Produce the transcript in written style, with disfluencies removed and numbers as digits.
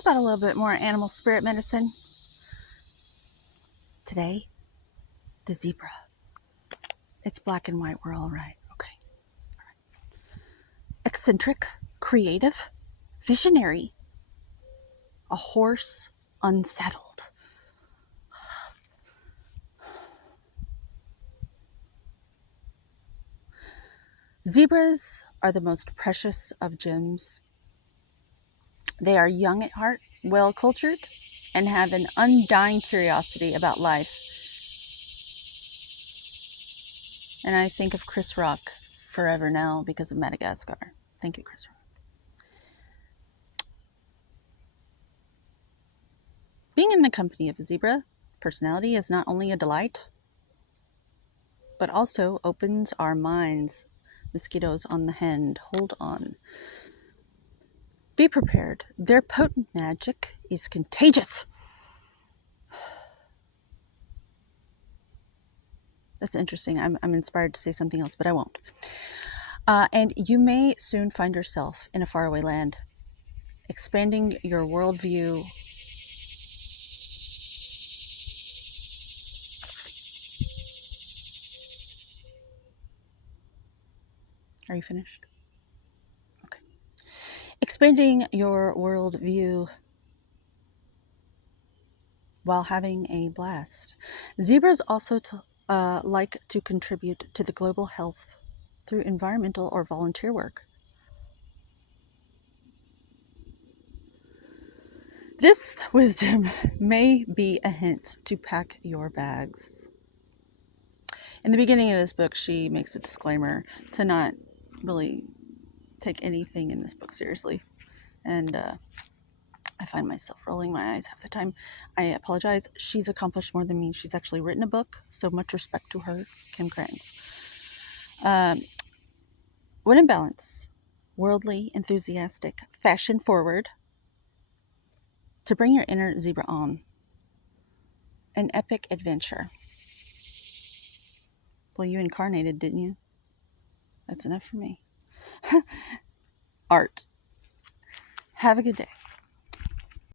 about a little bit more animal spirit medicine? Today, the zebra. It's black and white. We're all right. Okay. Eccentric, creative, visionary, a horse unsettled. Zebras are the most precious of gems. They are young at heart, well cultured, and have an undying curiosity about life. And I think of Chris Rock forever now because of Madagascar. Thank you, Chris Rock. Being in the company of a zebra personality is not only a delight, but also opens our minds. Mosquitoes on the hand, hold on. Be prepared. Their potent magic is contagious. That's interesting. I'm inspired to say something else, but I won't. And you may soon find yourself in a faraway land, expanding your worldview. Are you finished? Okay. Expanding your worldview while having a blast. Zebras also like to contribute to the global health through environmental or volunteer work. This wisdom may be a hint to pack your bags. In the beginning of this book, she makes a disclaimer to not really take anything in this book seriously. And I find myself rolling my eyes half the time. I apologize. She's accomplished more than me. She's actually written a book, so much respect to her, Kim Krantz. When in balance, worldly, enthusiastic, fashion forward, to bring your inner zebra on. An epic adventure. Well, you incarnated, didn't you? That's enough for me. Art. Have a good day.